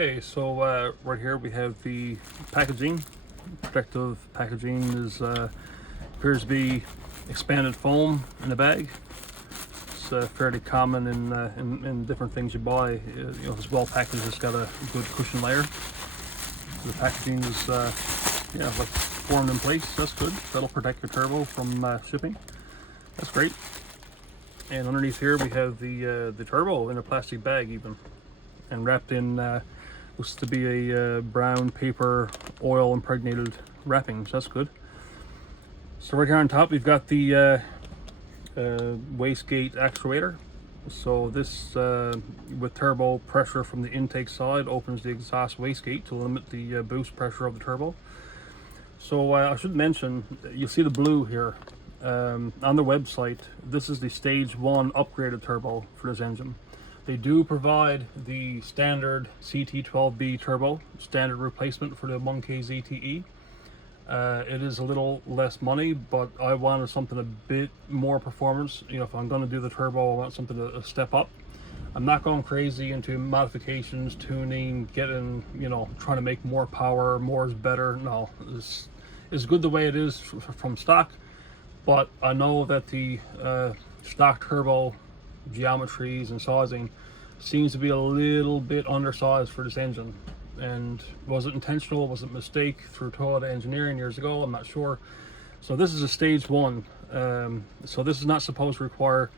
Okay, so right here we have the packaging. Protective packaging is appears to be expanded foam in the bag. It's fairly common in different things you buy. You know, if it's well packaged, it's got a good cushion layer. The packaging is yeah, like formed in place. That's good. That'll protect your turbo from shipping. That's great. And underneath here we have the turbo in a plastic bag even, and wrapped in looks to be a brown paper oil impregnated wrapping, so that's good. So right here on top we've got the wastegate actuator. So this with turbo pressure from the intake side opens the exhaust wastegate to limit the boost pressure of the turbo. So I should mention, you'll see the blue here on the website. This is the stage 1 upgraded turbo for this engine. They do provide the standard CT12B turbo, standard replacement for the 1K ZTE. It is a little less money, but I wanted something a bit more performance. You know, if I'm going to do the turbo, I want something to step up. I'm not going crazy into modifications, tuning, getting, you know, trying to make more power, more is better. No, it's good the way it is from stock, but I know that the stock turbo geometries and sizing seems to be a little bit undersized for this engine. And was it intentional? Was it a mistake through Toyota engineering years ago? I'm not sure. So this is a stage 1. So this is not supposed to require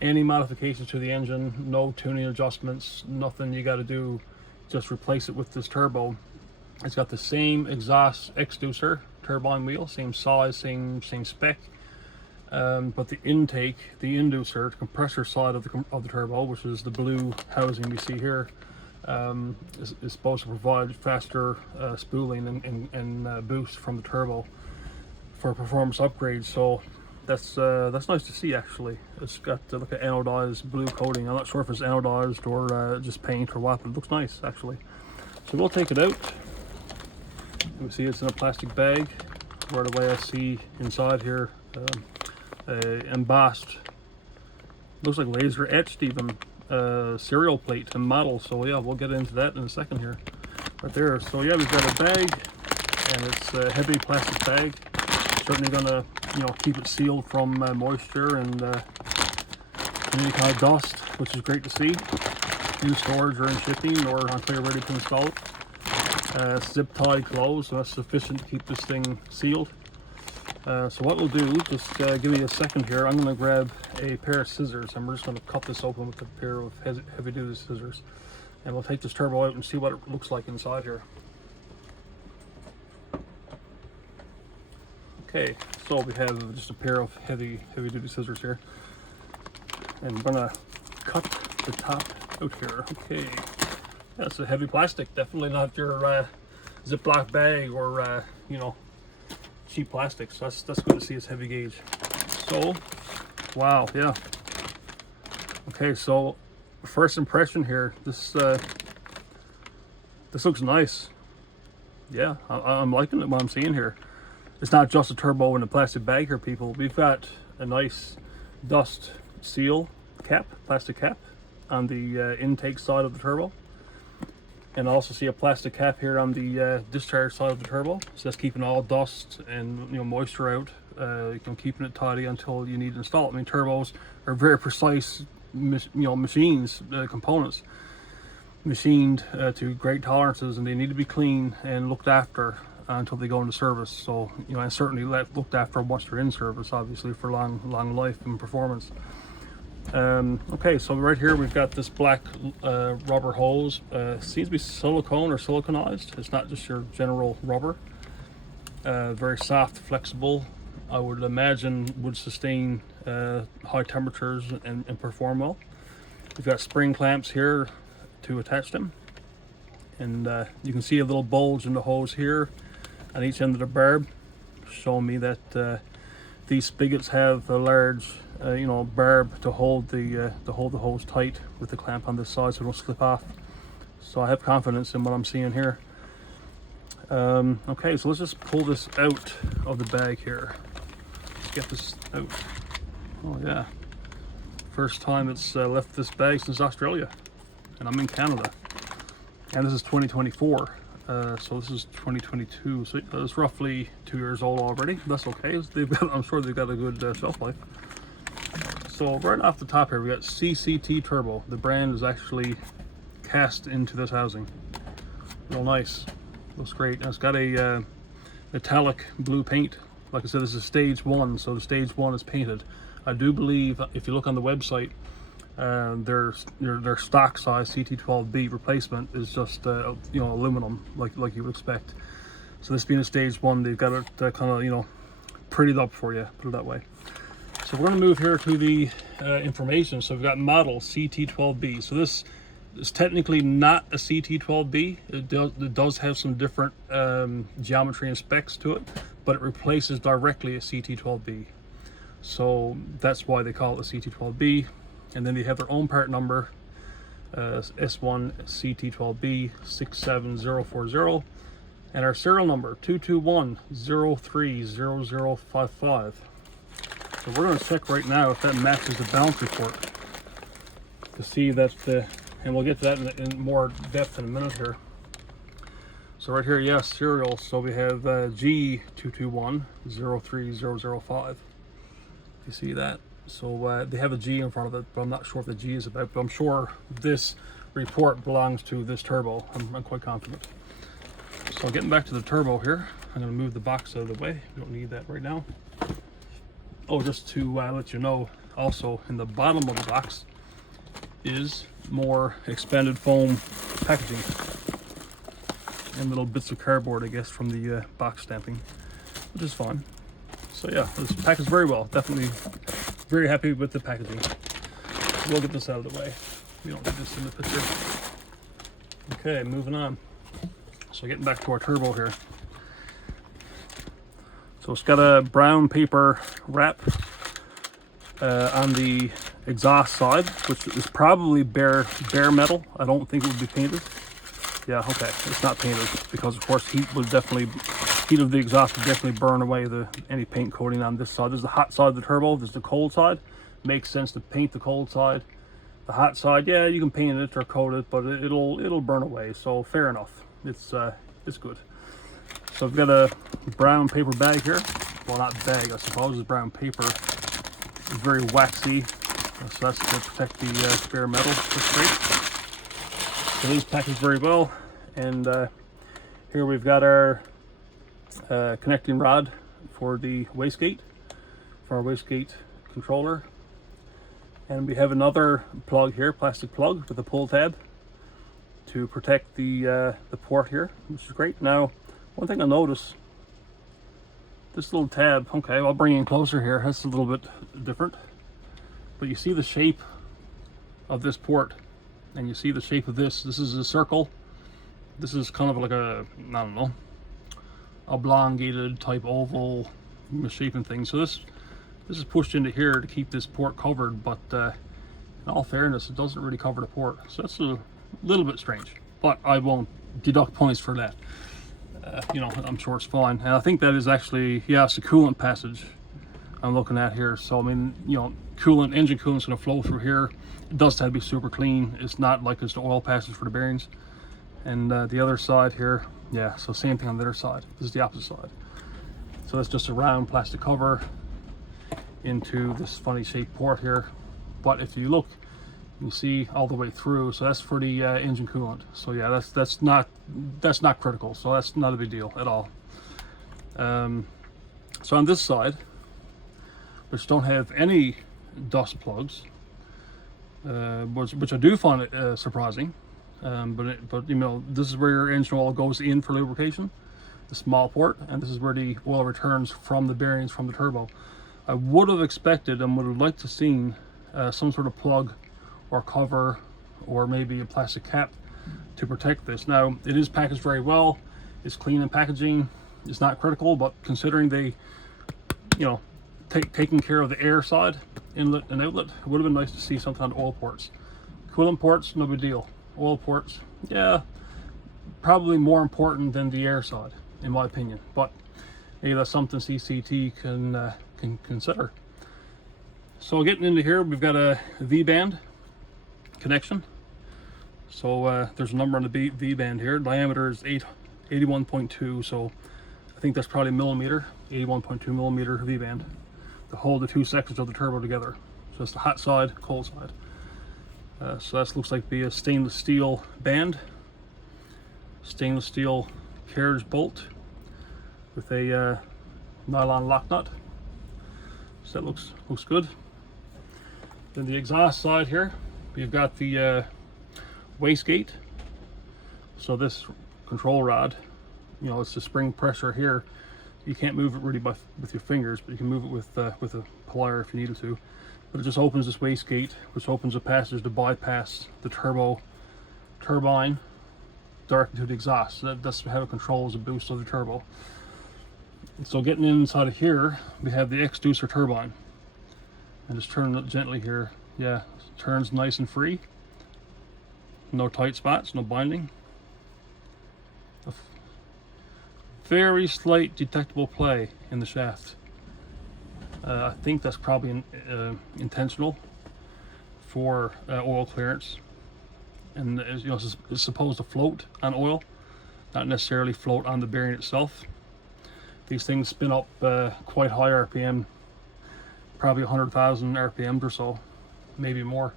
any modifications to the engine, no tuning adjustments, nothing you got to do, just replace it with this turbo. It's got the same exhaust exducer turbine wheel, same size, same spec. But the intake, the inducer, the compressor side of the turbo, which is the blue housing we see here, is supposed to provide faster spooling and boost from the turbo for performance upgrades. So that's nice to see. Actually, it's got like an anodized blue coating. I'm not sure if it's anodized or just paint or what, but it looks nice actually. So we'll take it out. You can see it's in a plastic bag. Right away I see inside here embossed, looks like laser etched even, serial plate and model. So yeah, we'll get into that in a second here. Right there. So yeah, we've got a bag, and it's a heavy plastic bag. Certainly gonna, you know, keep it sealed from moisture and any kind of dust, which is great to see in storage or in shipping or until you're ready to install it. Zip tie closed, so that's sufficient to keep this thing sealed. So what we'll do, just give me a second here. I'm going to grab a pair of scissors, and we're just going to cut this open with a pair of heavy-duty scissors. And we'll take this turbo out and see what it looks like inside here. Okay, so we have just a pair of heavy-duty scissors here. And we're going to cut the top out here. Okay, that's a heavy plastic. Definitely not your Ziploc bag or, you know, cheap plastic. So that's good to see. It's heavy gauge. So wow, yeah. Okay, so first impression here, this looks nice. Yeah, I'm liking it, what I'm seeing here. It's not just a turbo in a plastic bag here, people. We've got a nice dust seal cap, plastic cap on the intake side of the turbo. And I also see a plastic cap here on the discharge side of the turbo. So that's keeping all dust and, you know, moisture out. You know, keeping it tidy until you need to install it. I mean, turbos are very precise, you know, machines, components, machined to great tolerances, and they need to be clean and looked after until they go into service. So, you know, and certainly looked after once they're in service, obviously, for long life and performance. Okay, so right here we've got this black rubber hose. Seems to be silicone or siliconized. It's not just your general rubber. Very soft, flexible. I would imagine would sustain high temperatures and perform well. We've got spring clamps here to attach them, and you can see a little bulge in the hose here on each end of the barb, showing me that these spigots have a large you know, barb to hold the hose tight with the clamp on this side so it don't slip off. So I have confidence in what I'm seeing here. Okay, so let's just pull this out of the bag here. Let's get this out. Oh yeah, first time it's left this bag since Australia, and I'm in Canada. and this is 2024. So this is 2022, so it's roughly 2 years old already. That's okay. I'm sure they've got a good shelf life. So right off the top here, we got CCT Turbo. The brand is actually cast into this housing. Real nice. Looks great. And it's got a metallic blue paint. Like I said, this is stage 1, so the stage 1 is painted. I do believe if you look on the website, their stock size CT12B replacement is just aluminum, like you would expect. So this being a stage 1, they've got it kind of prettied up for you, put it that way. So we're going to move here to the information. So we've got model CT12B. So this is technically not a CT12B. It does have some different geometry and specs to it, but it replaces directly a CT12B. So that's why they call it a CT12B. And then they have their own part number, S1 CT12B 67040, and our serial number 221030055. So we're going to check right now if that matches the balance report to see that and we'll get to that in more depth in a minute here. So right here, yes, serial. So we have G221030005. You see that? So they have a G in front of it, but I'm not sure what the G is about, but I'm sure this report belongs to this turbo. I'm quite confident. So getting back to the turbo here, I'm going to move the box out of the way. We don't need that right now. Oh, just to let you know, also in the bottom of the box is more expanded foam packaging and little bits of cardboard, I guess, from the box stamping, which is fun. So yeah, this packaged very well. Definitely very happy with the packaging. We'll get this out of the way. We don't need this in the picture. Okay, moving on. So getting back to our turbo here. So it's got a brown paper wrap on the exhaust side, which is probably bare metal. I don't think it would be painted. Yeah, okay, it's not painted because of course heat of the exhaust would definitely burn away any paint coating on this side. This is the hot side of the turbo. This is the cold side. Makes sense to paint the cold side. The hot side, yeah, you can paint it or coat it, but it'll burn away. So fair enough. It's good. So I've got a brown paper bag here. Well, not bag, I suppose. It's brown paper. It's very waxy, so that's to protect the bare metal. That's great. So these packaged very well, and here we've got our connecting rod for the wastegate, for our wastegate controller, and we have another plug here, plastic plug with a pull tab to protect the port here, which is great. Now, one thing I notice, this little tab, okay, I'll bring in closer here, that's a little bit different, but you see the shape of this port, and you see the shape of this. This is a circle. This is kind of like a, I don't know, oblongated type oval misshapen thing. So this is pushed into here to keep this port covered, but in all fairness, it doesn't really cover the port. So that's a little bit strange, but I won't deduct points for that. I'm sure it's fine. And I think that is actually, yeah, it's a coolant passage I'm looking at here. So I mean, coolant, engine coolant's going to flow through here. It does have to be super clean. It's not like it's the oil passage for the bearings. And the other side here, yeah, so same thing on the other side. This is the opposite side. So that's just a round plastic cover into this funny shaped port here. But if you look, you see all the way through. So that's for the engine coolant. So yeah, that's not critical. So that's not a big deal at all. So on this side, which don't have any dust plugs, which I do find surprising. But this is where your engine oil goes in for lubrication, the small port, and this is where the oil returns from the bearings from the turbo. I would have expected and would have liked to seen some sort of plug or cover or maybe a plastic cap to protect this. Now, it is packaged very well. It's clean in packaging. It's not critical, but considering they, taking care of the air side, inlet and outlet, it would have been nice to see something on oil ports. Coolant ports, no big deal. Oil ports, yeah, probably more important than the air side, in my opinion. But maybe that's something CCT can consider. So getting into here, we've got a V-band connection. So there's a number on the V band here. Diameter is 81.2, so I think that's probably millimeter, 81.2 millimeter V band to hold the two sections of the turbo together. So it's the hot side, cold side. So that looks like be a stainless steel band, stainless steel carriage bolt with a nylon lock nut. So that looks good. Then the exhaust side here, we've got the wastegate. So this control rod, you know, it's the spring pressure here. You can't move it really with your fingers, but you can move it with a plier if you needed to. But it just opens this wastegate, which opens the passage to bypass the turbine directly to the exhaust. So that's how it controls the boost of the turbo. And so getting inside of here, we have the exducer turbine. And just turn it gently here. Yeah, it turns nice and free. No tight spots, no binding. A very slight detectable play in the shaft. I think that's probably intentional for oil clearance, and you know, it's supposed to float on oil, not necessarily float on the bearing itself. These things spin up quite high RPM, probably 100,000 RPMs or so, maybe more.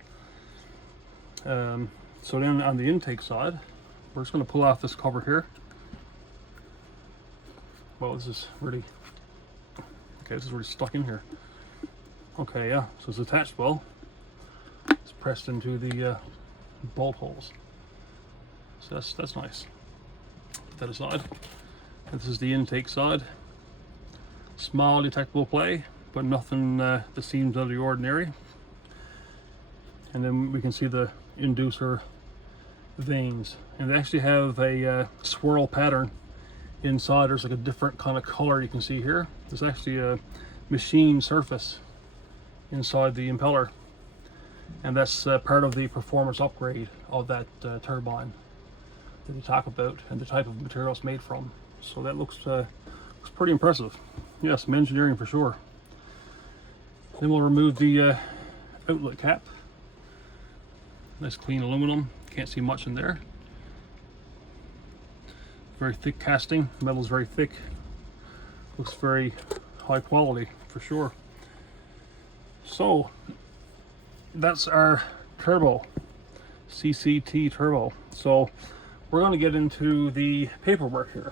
So then on the intake side, we're just going to pull off this cover here. Well, this is really stuck in here. Okay, yeah, so it's attached well. It's pressed into the bolt holes. So that's nice. Put that aside. And this is the intake side. Small detectable play, but nothing that seems out of the ordinary. And then we can see the inducer vanes, and they actually have a swirl pattern inside. There's like a different kind of color you can see here. There's actually a machine surface inside the impeller, and that's part of the performance upgrade of that turbine that we talk about and the type of material it's made from. So that looks pretty impressive. Yeah, some engineering for sure. Then we'll remove the outlet cap. Nice clean aluminum, can't see much in there. Very thick casting, the metal's very thick. Looks very high quality for sure. So that's our turbo, CCT Turbo. So we're going to get into the paperwork here.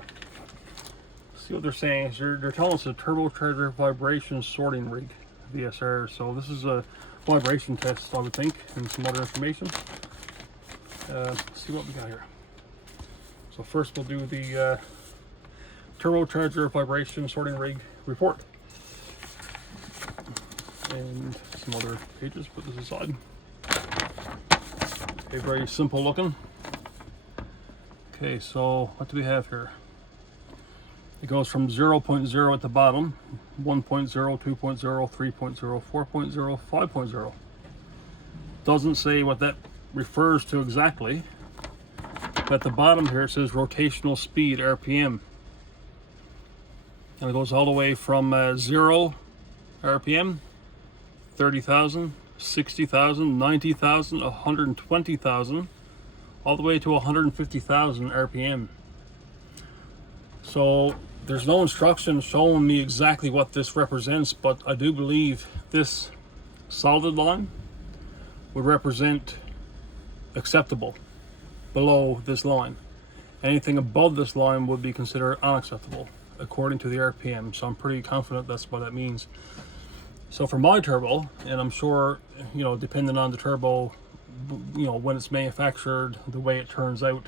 See what they're saying is they're telling us a turbocharger vibration sorting rig, VSR. So this is a vibration test, I would think, and some other information. Let's see what we got here. So first we'll do the turbocharger vibration sorting rig report. And some other pages, put this aside. Okay, very simple looking. Okay, so what do we have here? It goes from 0.0 at the bottom, 1.0, 2.0, 3.0, 4.0, 5.0. Doesn't say what that refers to exactly. But at the bottom here it says rotational speed, RPM. And it goes all the way from 0 RPM, 30,000, 60,000, 90,000, 120,000, all the way to 150,000 RPM. So there's no instructions showing me exactly what this represents, but I do believe this solid line would represent acceptable below this line. Anything above this line would be considered unacceptable according to the RPM. So I'm pretty confident that's what that means. So for my turbo, and I'm sure, you know, depending on the turbo, you know, when it's manufactured, the way it turns out,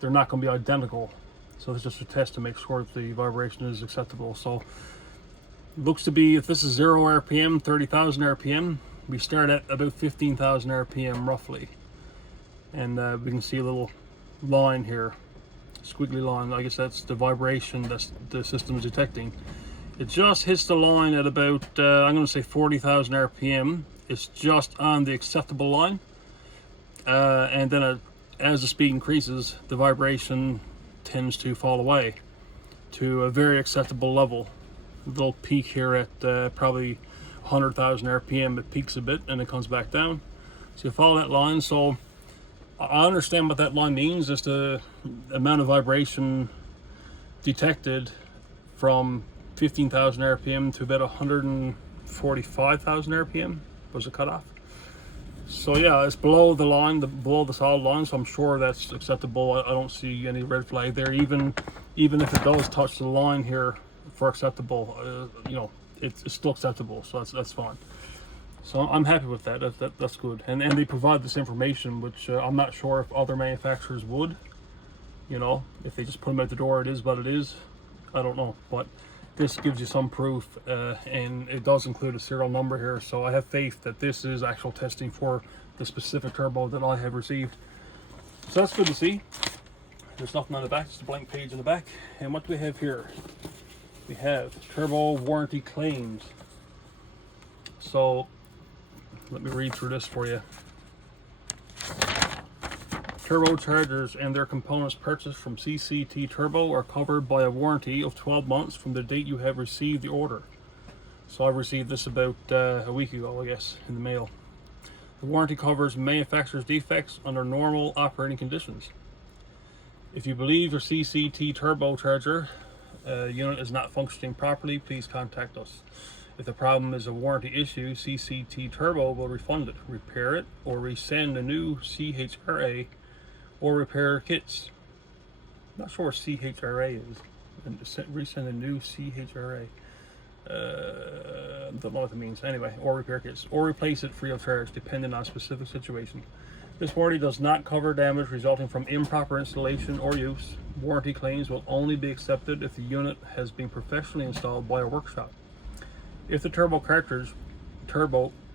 they're not going to be identical. So it's just a test to make sure that the vibration is acceptable. So it looks to be, if this is 0 RPM, 30,000 RPM, we start at about 15,000 RPM roughly. And we can see a little line here, squiggly line. I guess that's the vibration that the system is detecting. It just hits the line at about, I'm going to say 40,000 RPM. It's just on the acceptable line. And then as the speed increases, the vibration tends to fall away to a very acceptable level. A little peak here at probably 100,000 RPM. It peaks a bit and it comes back down. So you follow that line. So I understand what that line means, is the amount of vibration detected from 15,000 RPM to about 145,000 RPM was the cutoff. So yeah, it's below the line, below the solid line, so I'm sure that's acceptable. I don't see any red flag there, even if it does touch the line here for acceptable. You know, it's still acceptable, so that's fine. So I'm happy with that. That's good. And they provide this information, which I'm not sure if other manufacturers would. You know, if they just put them out the door, it is what it is. I don't know, but this gives you some proof, and it does include a serial number here. So I have faith that this is actual testing for the specific turbo that I have received. So that's good to see. There's nothing on the back, just a blank page in the back. And what do we have here? We have turbo warranty claims. So let me read through this for you. Turbochargers and their components purchased from CCT Turbo are covered by a warranty of 12 months from the date you have received the order. So I received this about a week ago, I guess, in the mail. The warranty covers manufacturer's defects under normal operating conditions. If you believe your CCT turbocharger unit is not functioning properly, please contact us. If the problem is a warranty issue, CCT Turbo will refund it, repair it, or resend a new CHRA or repair kits. Not sure what CHRA is. And resend a new CHRA. Don't know what that means. Anyway, or repair kits, or replace it free of charge, depending on specific situation. This warranty does not cover damage resulting from improper installation or use. Warranty claims will only be accepted if the unit has been professionally installed by a workshop. If the turbo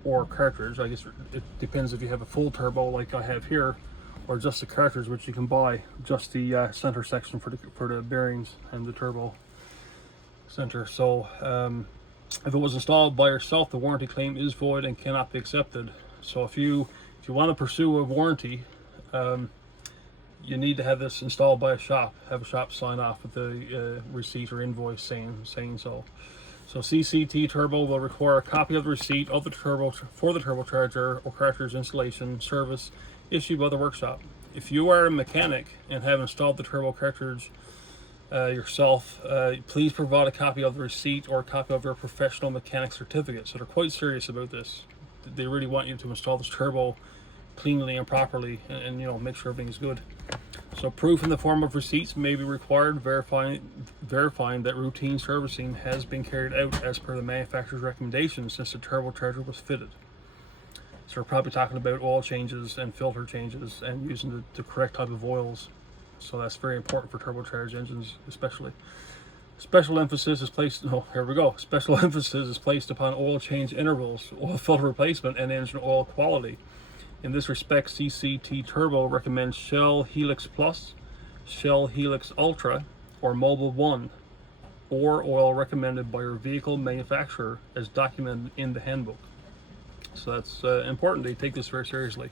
or cartridge, I guess it depends if you have a full turbo like I have here, or just the cartridge, which you can buy, just the center section for the bearings and the turbo center. So if it was installed by yourself, the warranty claim is void and cannot be accepted. So if you want to pursue a warranty, you need to have this installed by a shop. Have a shop sign off with the receipt or invoice saying so. So CCT Turbo will require a copy of the receipt of the turbo for the turbocharger or cartridge installation service issued by the workshop. If you are a mechanic and have installed the turbo cartridge yourself, please provide a copy of the receipt or a copy of your professional mechanic certificate. So they're quite serious about this. They really want you to install this turbo cleanly and properly, and you know, make sure everything is good. So proof in the form of receipts may be required, verifying that routine servicing has been carried out as per the manufacturer's recommendations since the turbocharger was fitted. So we're probably talking about oil changes and filter changes and using the correct type of oils. So that's very important for turbocharged engines, especially. Special emphasis is placed upon oil change intervals, oil filter replacement, and engine oil quality. In this respect, CCT Turbo recommends Shell Helix Plus, Shell Helix Ultra, or Mobile 1, or oil recommended by your vehicle manufacturer as documented in the handbook. So that's important. They take this very seriously.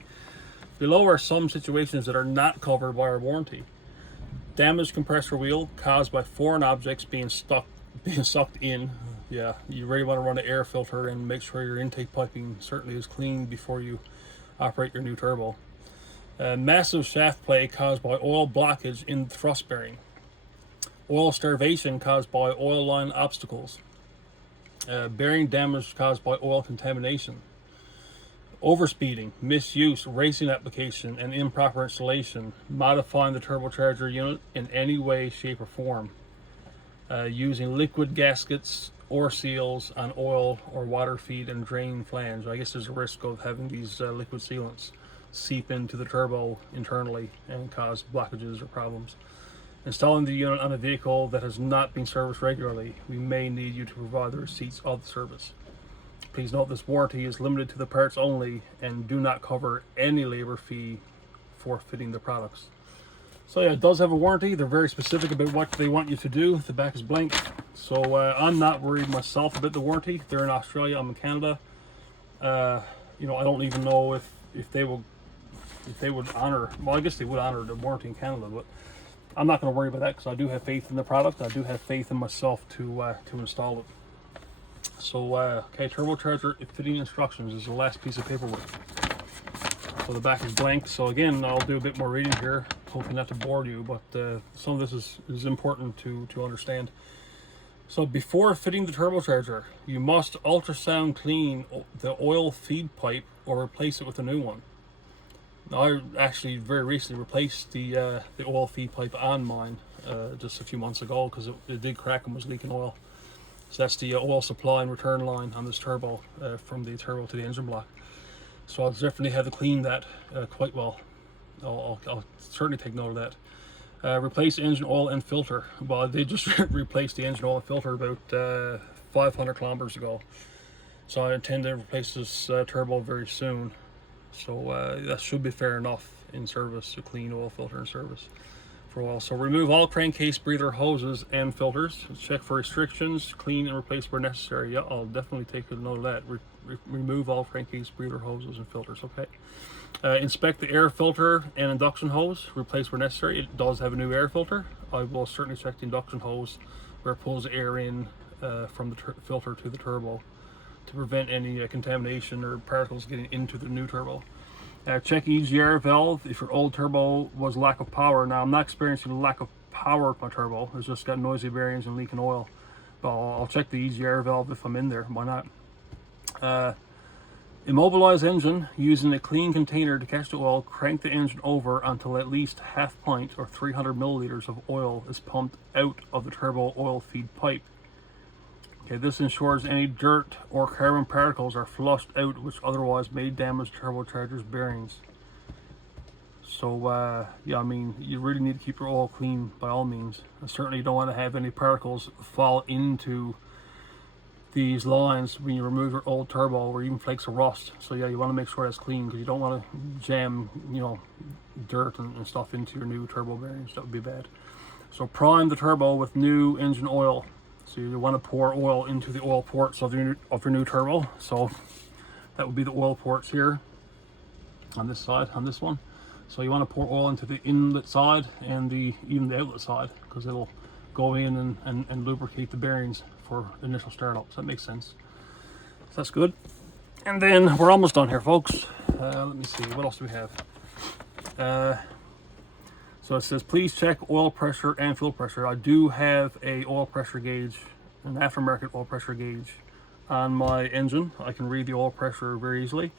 Below are some situations that are not covered by our warranty. Damaged compressor wheel caused by foreign objects being sucked in. Yeah, you really want to run an air filter and make sure your intake piping certainly is clean before you operate your new turbo. Massive shaft play caused by oil blockage in the thrust bearing. Oil starvation caused by oil line obstacles. Bearing damage caused by oil contamination. Overspeeding, misuse, racing application, and improper installation. Modifying the turbocharger unit in any way, shape, or form. Using liquid gaskets or seals on oil or water feed and drain flange. I guess there's a risk of having these liquid sealants seep into the turbo internally and cause blockages or problems. Installing the unit on a vehicle that has not been serviced regularly, we may need you to provide the receipts of the service. Please note this warranty is limited to the parts only and do not cover any labor fee for fitting the products. So yeah, it does have a warranty. They're very specific about what they want you to do. The back is blank. So I'm not worried myself about the warranty. They're in Australia, I'm in Canada. You know, I don't even know if they would honor, well, I guess they would honor the warranty in Canada, but I'm not going to worry about that because I do have faith in the product. I do have faith in myself to install it. So, okay, turbocharger fitting instructions is the last piece of paperwork. So the back is blank. So again, I'll do a bit more reading here, hoping not to bore you, but some of this is important to understand. So before fitting the turbocharger, you must ultrasound clean the oil feed pipe or replace it with a new one. Now, I actually very recently replaced the oil feed pipe on mine just a few months ago because it did crack and was leaking oil. So that's the oil supply and return line on this turbo from the turbo to the engine block. So I'll definitely have to clean that quite well. I'll certainly take note of that. Replace engine oil and filter. Well, they just replaced the engine oil and filter about 500 kilometers ago. So I intend to replace this turbo very soon. So that should be fair enough in service, to clean oil filter in service for oil. So remove all crankcase breather hoses and filters. Check for restrictions, clean and replace where necessary. Yeah, I'll definitely take a note of that. Remove all crankcase breather hoses and filters, okay? Inspect the air filter and induction hose, replace where necessary. It does have a new air filter. I will certainly check the induction hose where it pulls the air in from the filter to the turbo to prevent any contamination or particles getting into the new turbo. Check EGR valve if your old turbo was lack of power. Now, I'm not experiencing a lack of power with my turbo. It's just got noisy bearings and leaking oil. But I'll check the EGR valve if I'm in there. Why not? Immobilize engine using a clean container to catch the oil. Crank the engine over until at least half pint or 300 milliliters of oil is pumped out of the turbo oil feed pipe. Okay, this ensures any dirt or carbon particles are flushed out, which otherwise may damage turbocharger's bearings. So yeah, I mean, you really need to keep your oil clean by all means. And certainly you don't want to have any particles fall into these lines when you remove your old turbo, or even flakes of rust. So yeah, you want to make sure that's clean, because you don't want to jam, you know, dirt and stuff into your new turbo bearings. That would be bad. So prime the turbo with new engine oil. So you want to pour oil into the oil ports of your new turbo. So that would be the oil ports here on this side, on this one. So you want to pour oil into the inlet side and even the outlet side, because it'll go in and lubricate the bearings for initial startup. So that makes sense. So that's good. And then we're almost done here, folks. Let me see, what else do we have? So it says, please check oil pressure and fuel pressure. I do have a oil pressure gauge, an aftermarket oil pressure gauge on my engine. I can read the oil pressure very easily.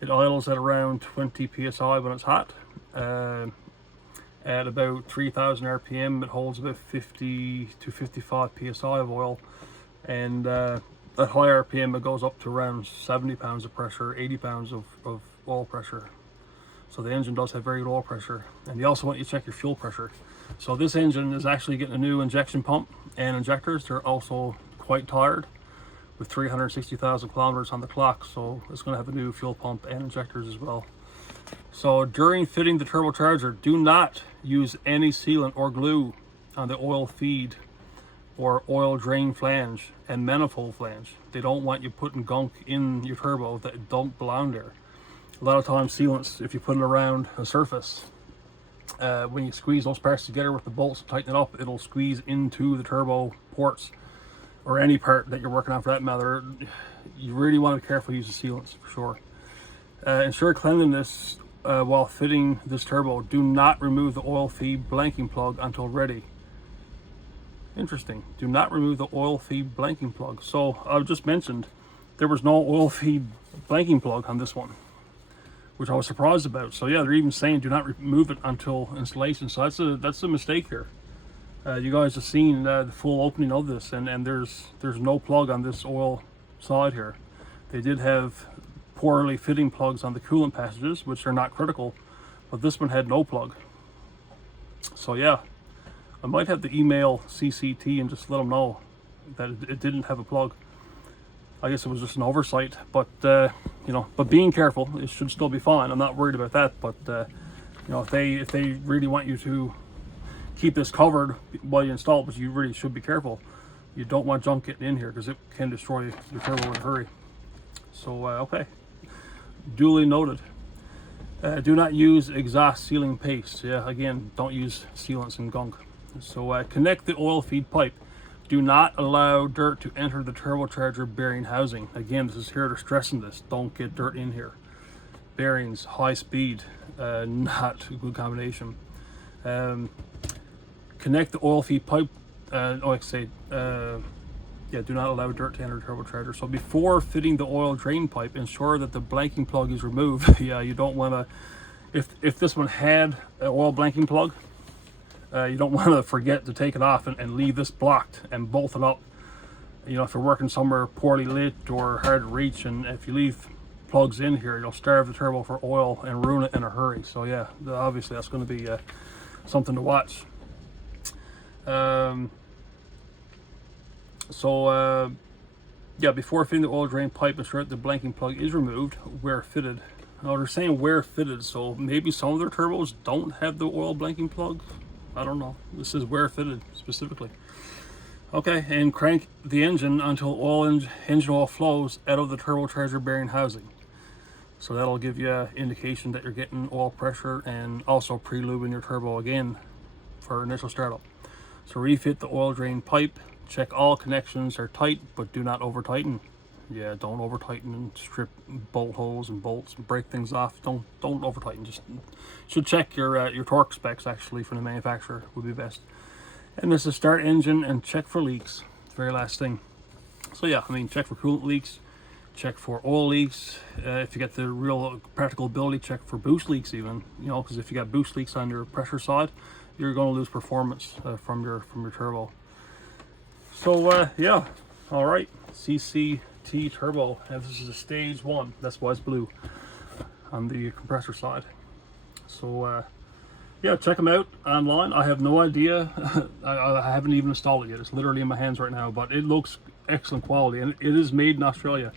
It idles at around 20 psi when it's hot. At about 3,000 RPM, it holds about 50 to 55 psi of oil. And at high RPM, it goes up to around 70 pounds of pressure, 80 pounds of oil pressure. So the engine does have very good oil pressure. And you also want you to check your fuel pressure. So this engine is actually getting a new injection pump and injectors. They're also quite tired with 360,000 kilometers on the clock. So it's going to have a new fuel pump and injectors as well. So during fitting the turbocharger, do not use any sealant or glue on the oil feed or oil drain flange and manifold flange. They don't want you putting gunk in your turbo that don't belong there. A lot of times sealants, if you put it around a surface, when you squeeze those parts together with the bolts and tighten it up, it'll squeeze into the turbo ports, or any part that you're working on for that matter. You really want to be careful using sealants for sure. Ensure cleanliness while fitting this turbo. Do not remove the oil feed blanking plug until ready. Interesting. Do not remove the oil feed blanking plug. So I just mentioned there was no oil feed blanking plug on this one, which I was surprised about. So yeah, they're even saying do not remove it until installation. So that's a mistake here. You guys have seen the full opening of this, and there's no plug on this oil side here. They did have poorly fitting plugs on the coolant passages, which are not critical, but this one had no plug. So yeah, I might have to email CCT and just let them know that it didn't have a plug. I guess it was just an oversight, but you know, but being careful, it should still be fine. I'm not worried about that, but you know, if they really want you to keep this covered while you install it, but you really should be careful. You don't want junk getting in here, because it can destroy your turbo in a hurry. So okay, duly noted. Do not use exhaust sealing paste. Yeah, again, don't use sealants and gunk. So connect the oil feed pipe. Do not allow dirt to enter the turbocharger bearing housing. Again, this is here, they're stressing this. Don't get dirt in here. bearings, high speed, not a good combination. Connect the oil feed pipe, like I say, yeah, do not allow dirt to enter the turbocharger. So before fitting the oil drain pipe, ensure that the blanking plug is removed. Yeah, you don't want to, if this one had an oil blanking plug, you don't want to forget to take it off and leave this blocked and bolt it up. You know, if you're working somewhere poorly lit or hard to reach, and if you leave plugs in here, you'll starve the turbo for oil and ruin it in a hurry. So yeah, obviously that's going to be something to watch. Yeah, before fitting the oil drain pipe, ensure that the blanking plug is removed where fitted. Now they're saying where fitted, so maybe some of their turbos don't have the oil blanking plug. I don't know. This is where fitted specifically. Okay, and crank the engine until engine oil flows out of the turbocharger bearing housing. So that'll give you an indication that you're getting oil pressure, and also pre-lubing your turbo again for initial startup. So refit the oil drain pipe. Check all connections are tight, but do not over tighten. Yeah, don't over tighten and strip bolt holes and bolts and break things off. Don't over tighten. Just should check your torque specs actually from the manufacturer would be best. And this is start engine and check for leaks. Very last thing. So yeah, I mean, check for coolant leaks, check for oil leaks. If you get the real practical ability, check for boost leaks even. You know, because if you got boost leaks on your pressure side, you're going to lose performance from your turbo. So yeah, all right, CCT Turbo, and this is a stage 1. That's why it's blue on the compressor side. So yeah, check them out online. I have no idea. I haven't even installed it yet. It's literally in my hands right now, but it looks excellent quality, and it is made in Australia.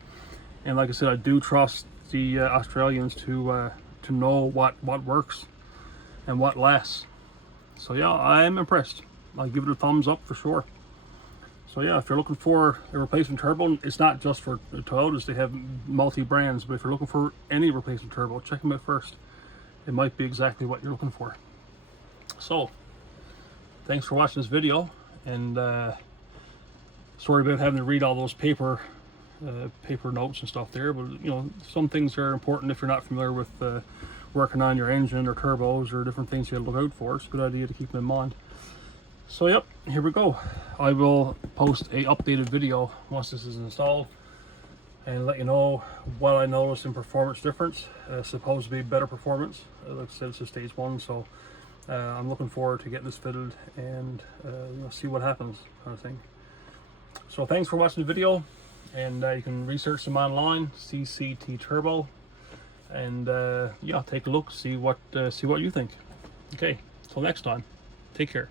And like I said, I do trust the Australians to know what works and what lasts. So yeah, I am impressed. I'll give it a thumbs up for sure. So yeah, if you're looking for a replacement turbo, it's not just for Toyotas, they have multi-brands, but if you're looking for any replacement turbo, check them out first. It might be exactly what you're looking for. So, thanks for watching this video, and sorry about having to read all those paper notes and stuff there, but you know, some things are important if you're not familiar with working on your engine or turbos or different things you have to look out for. It's a good idea to keep them in mind. So yep, here we go. I will post a updated video once this is installed and let you know what I noticed in performance difference. Supposed to be better performance. Like I said, it's a stage 1, so I'm looking forward to getting this fitted and you know, see what happens, kind of thing. So thanks for watching the video, and you can research them online, CCT Turbo, and yeah, take a look, see what you think. Okay, till next time, take care.